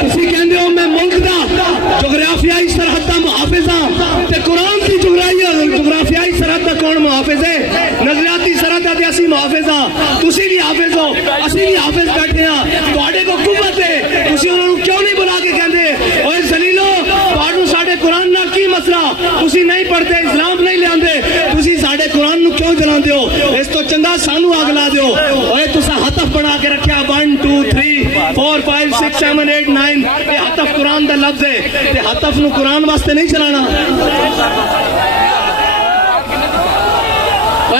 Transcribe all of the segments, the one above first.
ਤੁਸੀਂ ਕਹਿੰਦੇ ਹੋ ਮੈਂ ਮੁਲਕ ਦਾ ਜੁਗਰਾਫੀਆਈ ਸਰਹੱਦ ਦਾ ਮੁਹਾਫਿਜ਼ ਹਾਂ ਤੇ ਕੁਰਾਨ ਦੀ ਜੁਗਰਾਫੀਆਈ ਸਰਹੱਦ ਦਾ ਕੌਣ ਮੁਹਾਫਿਜ਼ ਹੈ? ਨਜ਼ਰਿਆਤੀ ਸਰਹੱਦ ਦਾ ਅਸੀਂ ਮੁਹਾਫਿਜ਼ ਹਾਂ, ਤੁਸੀਂ ਵੀ ਹਾਫਿਜ਼ ਹੋ, ਅਸੀਂ ਵੀ ਹਾਫਿਜ਼ ਬੈਠੇ ਹਾਂ। ਤੁਹਾਡੇ ਕੋਲ ਕੁਵਤ ਹੈ, ਤੁਸੀਂ ਉਹਨਾਂ ਨੂੰ ਕਿਉਂ ਨਹੀਂ ਬੁਲਾ ਕੇ ਕਹਿੰਦੇ ਓਏ ਜ਼ਲੀਲੋ ਤੁਹਾਨੂੰ ਸਾਡੇ ਕੁਰਾਨ ਨਾਲ ਕੀ ਮਸਲਾ, ਤੁਸੀਂ ਨਹੀਂ ਪੜ੍ਹਦੇ, ਇਸਲਾਮ ਨਹੀਂ ਲਿਆਉਂਦੇ, ਤੁਸੀਂ ਸਾਡੇ ਕੁਰਾਨ ਨੂੰ ਕਿਉਂ ਜਲਾਉਂਦੇ ਹੋ? ਇਸ ਤੋਂ ਚੰਗਾ ਸਾਨੂੰ ਅੱਗ ਲਾ ਦਿਓ। ਓਏ ਤੁਸੀਂ ਹਤਫ ਬਣਾ ਕੇ ਰੱਖਿਆ 1 2 3 4 5 6 7 8 9, ਇਹ ਹਤਫ ਕੁਰਾਨ ਦਾ ਲਫ਼ਜ਼ ਹੈ ਤੇ ਹਤਫ ਨੂੰ ਕੁਰਾਨ ਵਾਸਤੇ ਨਹੀਂ ਚਲਾਣਾ।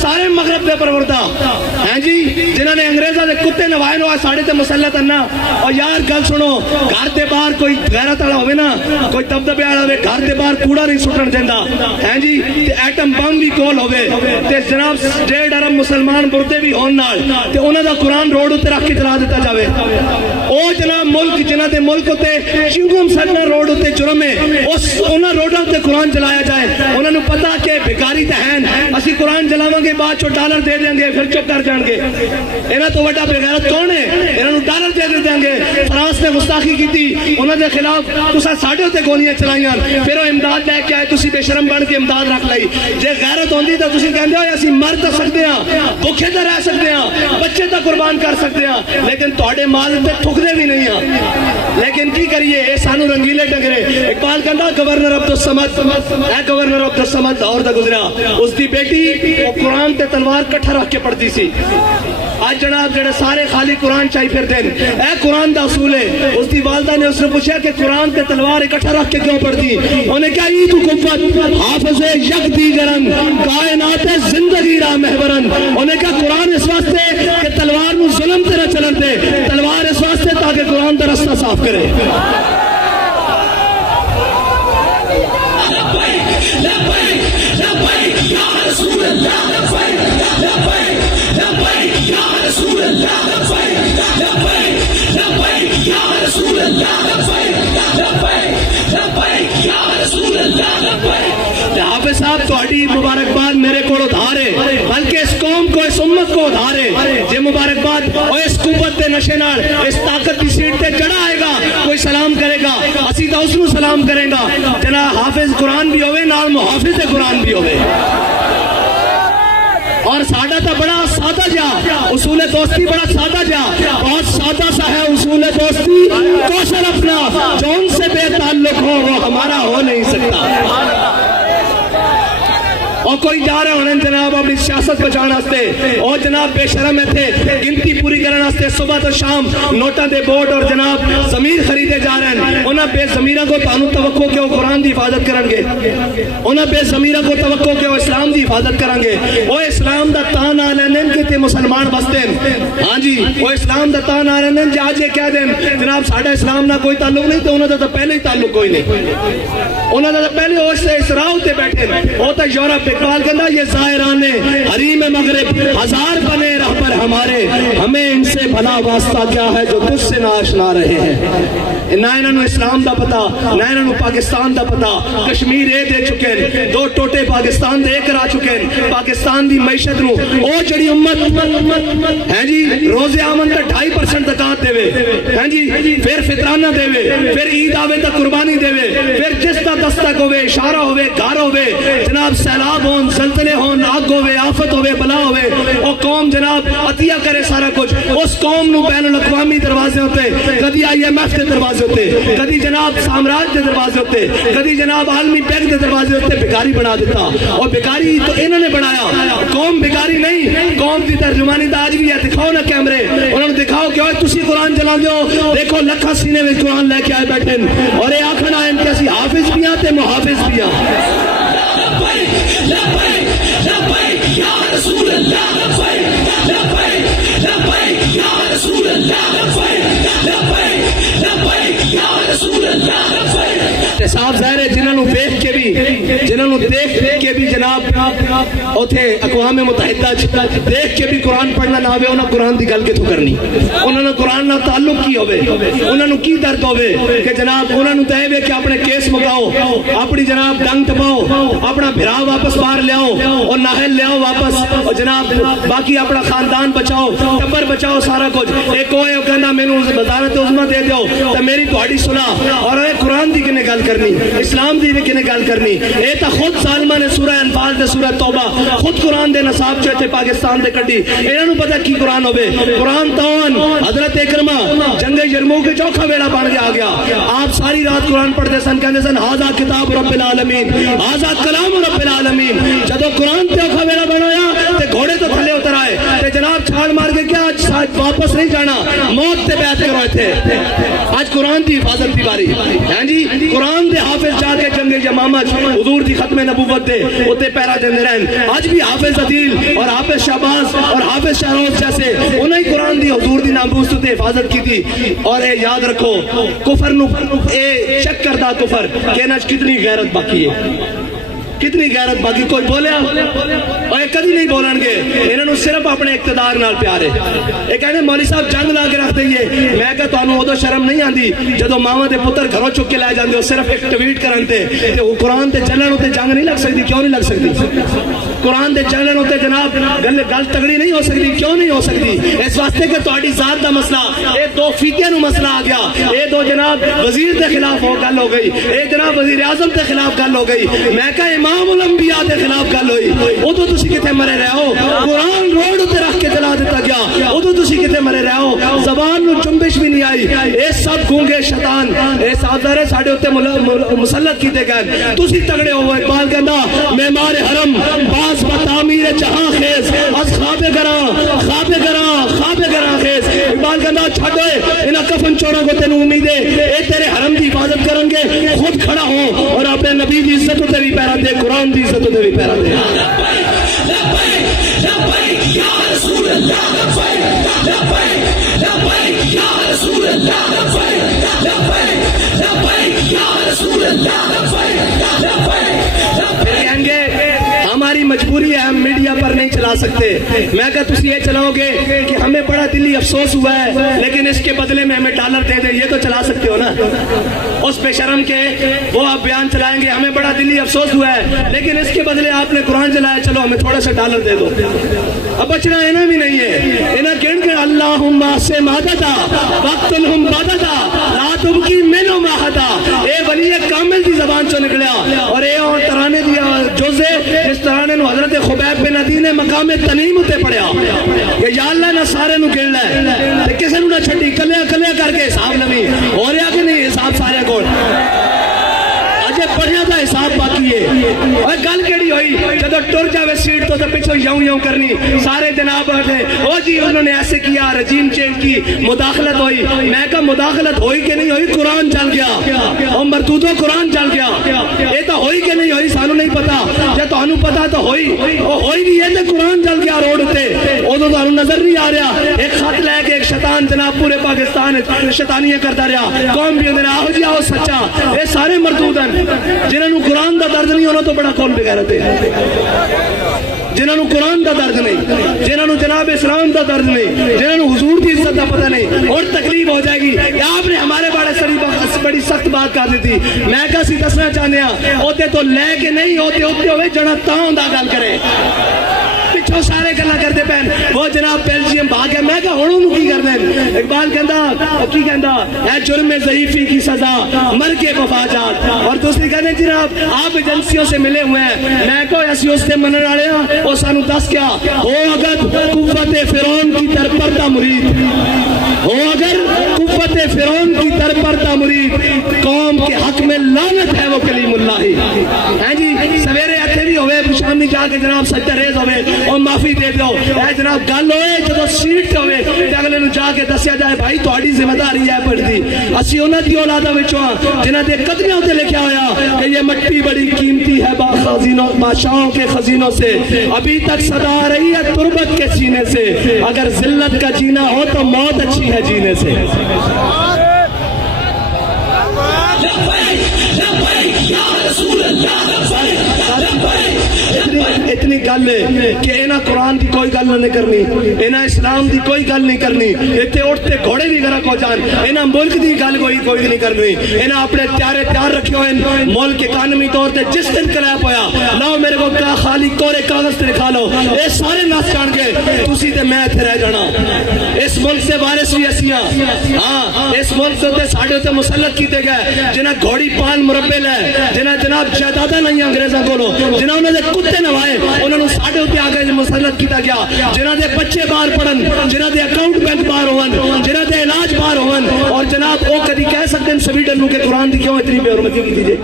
سارے مغرب دے پروردہ ہیں جی جنہوں نے انگریزاں دے کتے نوائے نو ساڑے تے مسلط ہیں نا. اور یار گل سنو, گھر دے باہر کوئی غیرت والا ہوئے نا, کوئی دبدبے والا ہوئے, گھر دے باہر کوڑا نہیں سٹن دیندا ہیں جی, تے ایٹم بم بھی کول ہوئے تے جناب 1.5 ارب مسلمان مردے بھی ہون نال تے انہاں دا قرآن روڈ تے رکھ کے چلا دیتا جاوے. او جناب ملک جنہاں دے ملک تے چنگم سڑنا روڈ تے جرم ہے, اس انہاں روڈاں تے قرآن چلایا جائے. انہاں نوں پتہ کہ بھکاری تے ہیں, اسی قرآن چلاواں گے بعد چوں ڈالر دے دیں گے پھر چپ کر جان گے. انہاں تو وڈا بے غیرت کون ہے؟ انہاں نوں ڈالر دے دیں گے. فرانس نے گستاخی کیتی, انہاں دے خلاف تساں ساڈے تے گولیاں چلائیاں, پھر وہ امداد لے کے آئے, تسی بے شرم بن کے امداد رکھ لئی. جے غیرت ہوندی تے تسی کہندے ہو اسی مر تے سکدے ہاں, بھوکے تے رہ سکدے ہاں, بچے تے قربان کر سکدے ہاں, لیکن تواڈے مال تے ٹھکدے بھی نہیں ہاں. لیکن کی کریے, اے سانو رنگیلے ڈنگرے. اقبال کہندا گورنر عبدالصمد, اے گورنر عبدالصمد لاہور دا گزرا, اس دی بیٹی وہ قرآن تے تلوار کٹھا رکھ کے پڑھتی سی. آج جناب جڑے سارے خالی قرآن چاہی پھر دین, اے قرآن دا اصول ہے. اس دی والدہ نے اس نے پوچھا کہ قرآن تے تلوار اکٹھا رکھ کے کیوں پڑھتی؟ انہیں کہا ای تو قوت حافظ یک دیگرن کائنات زندگی را محورن. انہیں کہا قرآن اس واسطے کہ تلوار نو ظلم تے نہ چلن دے, تلوار اس واسطے تاکہ قرآن دا رستہ صاف کرے. حافظ صاحب تہاڈی مبارکباد میرے کو ادھار ہے, بلکہ اس قوم کو اس امت کو ادھار ہے. جے مبارکباد اور اس قوت دے نشے نال اس طاقت دی سیٹ تے چڑھا آئے گا, کوئی سلام کرے گا, اسی تو اس نو سلام کریں گا. جناب حافظ قرآن بھی ہوئے نال محافظ قرآن بھی ہوئے. اور سادہ تا بڑا سادہ جا اصول دوستی, بڑا سادہ جا, بہت سادہ سا ہے اصول دوستی. کوشل اپنا جو ان سے بے تعلق ہو وہ ہمارا ہو نہیں سکتا. اور کوئی جا رہے ہونے جناب اپنی سیاست بچانا ہستے, اور جناب بے شرم ہے تھے گنتی پوری کرنا ہستے صبح تو شام نوٹاں دے بورڈ اور جناب ضمیر خریدے جا رہے ہیں. انہاں بے ضمیرہ کو تانوں توقع کہ وہ قرآن دی حفاظت کرن گے, انہاں بے ضمیرہ کو توقع کہ وہ اسلام دی حفاظت کرن گے. وہ اسلام دا تان آ لینن کہ تے مسلمان بستے ہیں. ہاں جی, وہ اسلام دا تان آ لینن جے آج یہ کہہ دیں جناب ساڈا اسلام نہ کوئی تعلق نہیں, تو انہاں دا تو پہلے ہی تعلق کوئی نہیں. انہاں دا تو پہلے اس راہ تے بیٹھے ہیں, وہ تو یورپ. اقبال کہنا یہ زائران حریم مغرب ہزار بنے رہبر ہمارے, ہمیں ان سے بھلا واسطہ کیا ہے جو تجھ سے ناشنا رہے ہیں. نہ انہوں اسلام دا پتا, نہ انہوں پاکستان دا پتا. کشمیر اے دے چکے ہیں, 2 ٹوٹے پاکستان دے کرا چکے ہیں. پاکستان دی معیشت نو او جڑی امت ہے جی روز آمن تے 2.5% زکات دے ہیں جی, پھر فطرانہ دے, پھر عید آوے تے قربانی دے, پھر جس دا دستک ہوے, اشارہ ہوے, گھر ہوے, جناب سیلاب ہون, زلزلے ہون, آگ ہوے, آفت ہوے, بلا ہوے, او قوم جناب عطیہ کرے سارا کچھ. اس قوم نو بین الاقوامی دروازے ہوتے, کدی IMF دے دروازے ہوتے, کدی جناب سامراج دے دروازے ہوتے, کدی جناب عالمی بینک دے دروازے ہوتے, بھکاری بنا دیتا. اور بھکاری تو انہوں نے بنایا, قوم بھکاری نہیں. قوم کی ترجمانی تو آج بھی ہے, دکھاؤ نا کیمرے, انہوں نے دکھاؤ کہ تسی قرآن چلا دو, دیکھو لکھا سینے میں قرآن لے کے آئے بیٹھے, اور یہ آخنا ہے کہ اسی حافظ بھی ہیں تے محافظ بھی ہیں. صاحب ظاہر ہے جنہوں دیکھ کے بھی جناب اوتھے اقوام متحدہ دیکھ کے بھی قرآن پڑھنا نہ ہوئے, انہوں قرآن دی گل کتوں کرنی, انہوں نے قرآن نہ تعلق کی ہوئے, انہوں نے کی درد ہوئے کہ جناب انہوں نے دے کہ اپنے کیس مکاؤ, اپنی جناب ڈنگ ٹپاؤ, اپنا بھرا واپس باہر لے آؤ اور ناہل لے آؤ واپس, اور جناب باقی اپنا خاندان بچاؤ, ٹبر بچاؤ, سارا کچھ. ایک کوئی کہنا مینوں وزارت عظمیٰ دے دیو تو میری تہاڈی سنا. اور اے قرآن دی کنے گل کرنی, اسلام دی کنے گل کرنی. اے تا خود ظالماں نے سورہ انفال تے سورہ توبہ خود قرآن دے نصاب چ پاکستان دے کڈی. انہاں نوں پتہ کی قرآن ہوے, قرآن تاون حضرت اکرمہ جنگ یرموک کے چوکھا ویلا بن کے آ گیا. آپ ساری رات قرآن پڑھتے سن, کہندے سن ھذا کتاب رب العالمین, ھذا کلام رب العالمین. جدوں قرآن تے چوکھا ویلا بنایا تے گھوڑے تو تھلے اتر آئے تے جناب چھال مار کے کیا ساتھ واپس نہیں جانا, موت تے بیعت کروائے تھے. آج قرآن دی حفاظت دی باری, ہاں جی قرآن دے حافظ جا کے جنگ یمامہ حضور دی ختم نبوت دے اتے پیرا دے رہن. آج بھی حافظ عدیل اور حافظ شہباز اور حافظ شہروز جیسے انہیں قرآن دی حضور دی ناموس تے حفاظت کی تھی. اور اے یاد رکھو کفر نو اے چیک کردا کفر کہ نہ کتنی غیرت باقی ہے, کتنی غیرت باقی. کوئی بولیا اور یہ کدی نہیں بولن گے, انہوں نے صرف اپنے اقتدار نال پیار ہے. یہ کہنے مولوی صاحب جنگ لا کے رکھ دئیے, میں کہا تانوں ادو شرم نہیں آندی جدو ماواں دے پتر گھروں چک کے لے جاندے ہو صرف ایک ٹویٹ کرن تے قرآن تے چلن ہوتے جنگ نہیں لگ سکتی. کیوں نہیں لگ سکتی؟ قرآن دے چلن ہوتے جناب گل تگڑی نہیں ہو سکتی. کیوں نہیں ہو سکتی؟ اس واسطے کہ تہاڈی ذات دا مسئلہ, اے دو فیقے نو مسئلہ آ گیا, اے دو جناب وزیر دے خلاف ہو گل ہو گئی, اے جناب وزیر اعظم دے خلاف گل ہو گئی, میں کہا امام الانبیاء دے خلاف گل ہوئی. ادو تسی کتے مرے رہے ہو؟ قرآن روڈ تے رکھ کے جلا دیتا گیا, ادو تسی کتے مرے رہے ہو؟ زبان نو چنبش بھی نہیں آئی. اے سب گونگے شیطان اے سادارے ساڈے اوتے مسلط کیتے گئے, تسی تگڑے ہو. اقبال کہندا معمار حرم باز بتعمیر جہاں خیز از خواب گراں خواب گراں خواب گراں خیز. اقبال کہندا چھڈ اوئے انہاں کفن چوراں کو تینوں امید ہے اے تیرے حرم دی حفاظت کرن گے, خود کھڑا ہو اور اپنے نبی دی عزت تے بھی پیرا دے, قرآن دی عزت تے بھی پیرا دے. کہیں گے ہماری مجبوری ہے, ہم میڈیا پر نہیں چلا سکتے. میں کہا تسی یہ چلاؤ گے کہ ہمیں بڑا دلی افسوس ہوا ہے لیکن اس کے بدلے میں ہمیں ڈالر دے دیں, یہ تو چلا سکتے ہو نا. اس بے شرم کے وہ آپ بیان چلائیں گے ہمیں بڑا دلی افسوس ہوا ہے لیکن اس کے بدلے آپ نے قرآن چلایا, چلو ہمیں تھوڑا سا ڈالر دے دو. اب بچنا اینا بھی نہیں ہے, اینا کہن کہ اللہم سے مادتا وقتلہم بادتا لا تبکی منو ماہتا. اے ولی کامل دی زبان چو نکلیا اور اے ترانے دیا جوزے جس ترانے نو حضرت خبیب بن عدی نے مقام تنیم تے پڑھیا کہ یا اللہ نہ سارے نو گن لے کسے نو نہ چھٹی, کلیا کلیا کر کے حساب نمی ہو رہا کہ نہیں حساب سارے کول پڑھیا تھا حساب باقی ہے. اور گل کیڑی ہوئی جدو ٹر جاوے سیٹ تو پچھو یوں یوں کرنی سارے جناب او جی انہوں نے ایسے کیا, رجیم چینج کی, مداخلت ہوئی. میں کہا مداخلت ہوئی کہ نہیں ہوئی؟ قرآن چل گیا اور مردودوں قرآن چل گیا. یہ تو ہوئی کہ نہیں ہوئی سانو نہیں پتا, جب تانوں پتا تو ہوئی بھی ہے تو قرآن چل گیا روڈ تے, ادو تانوں نظر نہیں آ رہا. ایک خط لے کے ایک شیطان جناب پورے پاکستان شیطانیاں کرتا رہا, قوم بھی اندر آہو جی آہو سچا. یہ سارے مردود ہیں جنہوں نے قرآن دا درد نہیں ہونا تو بڑا کون بغیرت ہے. جنہوں نے قرآن دا درد نہیں, جنہوں نے جناب اسلام دا درد نہیں, جنہوں نے حضور کی عزت دا پتہ نہیں, اور تکلیف ہو جائے گی کہ آپ نے ہمارے بڑی سخت بات کر دی تھی. میں کہا سی دسنا چاہنے ہیں ہوتے تو لے کے نہیں ہوتے ہوتے ہوئے جڑا تاؤں دا گل کرے. پچھو سارے گلا کرتے پہن وہ جناب بیلجیم بھاگ گئے. میں کہا ہونوں کی کر دیں؟ اقبال کہندا کی کہندا ہے جرم ضعیفی کی سزا مر کے مفاجات. اور دوسری کہنے جناب آپ ایجنسیوں سے ملے ہوئے ہیں, میں کہو ایسی اس سے منن والے ہیں وہ سانو دس کیا ہو اگر قوت فرعون کی در پردہ مرید ہو, اگر قوت فرعون کی در پردہ مرید, قوم کے حق میں لعنت ہے وہ کلیم اللہ ہی. ہیں جی سویرے اتنے بھی ہوئے شامی جا کے جناب سجدہ ریز ہوئے اور معافی دے دو. اے جناب گل ہوئے جب سیٹ تے ہوئے تے اگلے نو جا کے دسیا جائے بھائی تہاڈی ذمہ داری ہے پڑھدی, اسی انہاں دی اولاداں وچوں جنہاں دے قدمیاں تے لکھیا ہویا کہ یہ مٹی بڑی قیمتی ہے خزینوں بادشاہوں کے خزینوں سے, ابھی تک صدا آ رہی ہے تربت کے سینے سے, اگر ذلت کا جینا ہو تو موت اچھی ہے جینے سے. اتنی گل ہے کہ انہاں قرآن کی کوئی گل نہیں کرنی, انہاں اسلام کی کوئی گل نہیں کرنی, اتنے اٹھتے گھوڑے بھی گرک ہو جان, انہاں ملک کی گل کوئی نہیں کرنی. انہاں اپنے تیار رکھے ہوئے ملک اکانومی طور تے جس دن کریپ ہویا لاؤ میرے کو خالی کورے کاغذ تے لکھا لو, یہ سارے نس جان گے تسی تے میں اتنے رہ جانا. اس ملک سے وارث بھی اسیاں, ہاں اس ملک سے ساڈے تے مسلط کیتے گئے جنہاں گھوڑی پال مربے لے, جنہاں جناب جائیداداں نہیں انگریزاں کولوں, جنہاں انہاں دے کتے نوائے انہوں نے ਤੁਹਾਡੇ ਉੱਤੇ ਆ ਕੇ ਮੁਸਲط ਕੀਤਾ ਗਿਆ, ਜਿਨ੍ਹਾਂ ਦੇ ਬੱਚੇ ਬਾਹਰ ਪੜਨ, ਜਿਨ੍ਹਾਂ ਦੇ ਅਕਾਊਂਟ ਬੈਂਕ ਬਾਹਰ ਹੋਣ, ਜਿਨ੍ਹਾਂ ਦੇ ਇਲਾਜ ਬਾਹਰ ਹੋਣ, ਔਰ ਜਨਾਬ ਉਹ ਕਦੀ ਕਹਿ ਸਕਦੇ ਨੇ ਸਵੀਡਨ ਨੂੰ ਕਿ ਕੁਰਾਨ ਦੀ ਕਿਉਂ ਇਤਨੀ ਬੇਹਰਮਤੀ ਕੀਤੀ ਜੇ?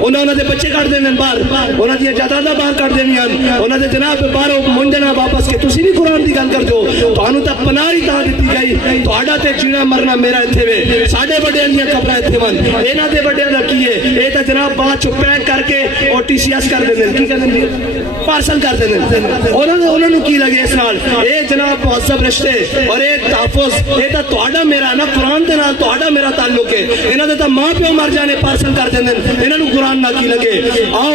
ਉਹਨਾਂ ਦੇ ਬੱਚੇ ਕੱਢ ਦੇਣੇ ਬਾਹਰ, ਉਹਨਾਂ ਦੀਆਂ ਜਾਇਦਾਦਾਂ ਬਾਹਰ ਕੱਢ ਦੇਣੀਆਂ, ਉਹਨਾਂ ਦੇ ਜਨਾਬ ਬਾਹਰੋਂ ਮੁੰਡਣਾ ਵਾਪਸ ਕੇ ਤੁਸੀਂ ਵੀ ਕੁਰਾਨ ਦੀ ਗੱਲ ਕਰਦੇ ਹੋ। ਤੁਹਾਨੂੰ ਤਾਂ ਪਨਾਹ ਹੀ ਤਾਂ ਦਿੱਤੀ ਗਈ, ਤੁਹਾਡਾ ਤੇ ਜੀਣਾ ਮਰਨਾ ਮੇਰਾ ਇੱਥੇ ਵੇ, ਸਾਡੇ ਵੱਡਿਆਂ ਦੀਆਂ ਕਬਰਾਂ ਇੱਥੇ ਵਨ, ਇਹਨਾਂ ਦੇ ਵੱਡਿਆਂ ਦਾ ਕੀ ਹੈ? ਇਹ ਤਾਂ ਜਨਾਬ ਬਾਅਦ ਚ ਪੈਕ ਕਰਕੇ ਉਹ TCS ਕਰ ਦਿੰਦੇ ਨੇ, ਕੀ ਕਹਿੰਦੇ ਨੇ, ਪਾਰਸਲ ਕਰ ਦਿੰਦੇ ਨੇ। ਉਹਨਾਂ ਨੂੰ ਕੀ ਲੱਗੇ ਇਸ ਨਾਲ? ਇਹ ਜਨਾਬ ਮੁਹੱਜ਼ਬ ਰਿਸ਼ਤੇ ਔਰ ਇਹ ਤਹਫੁਜ਼, ਇਹ ਤਾਂ ਤੁਹਾਡਾ ਮੇਰਾ ਨਾ, ਕੁਰਾਨ ਦੇ ਨਾਲ ਤੁਹਾਡਾ ਮੇਰਾ ਤਾਲੁਕ ਹੈ। ਇਹਨਾਂ ਦੇ ਤਾਂ ਮਾਂ ਪਿਓ ਮਰ ਜਾਣੇ ਪਾਰਸਲ ਕਰ ਦਿੰਦੇ ਨੇ, ਇਹਨਾਂ ਨੂੰ ਕੁਰਾਨ ਨਾਲ ਕੀ ਲੱਗੇ? ਆਓ